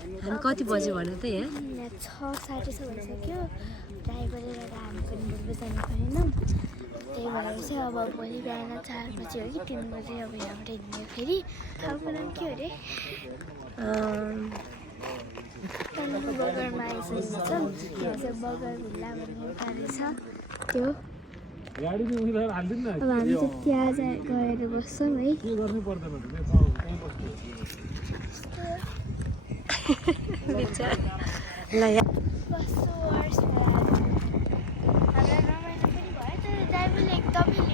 हामी कति बजे भन्नु त यहाँ 6:30 भइसक्यो ड्राइभरले गर्दा हामी पनि भोलि जानु परेन त्यही भएर चाहिँ अब भोलि बिहान 4 बजी हो कि 3 बजी अब यहाँबाट हिँड्ने फेरि ठाउँको नाम के हो अरे कालिम्पोङ बगरमा आइसकेको छ यहाँ चाहिँ बगर भिल्ला भन्ने गाडी छ त्यो अब हामी चाहिँ त्यहाँ गएर बस्छौँ है ल कस्तो वर्ष हामीलाई रमाइलो पनि भयो तर ड्राइभरले एकदमै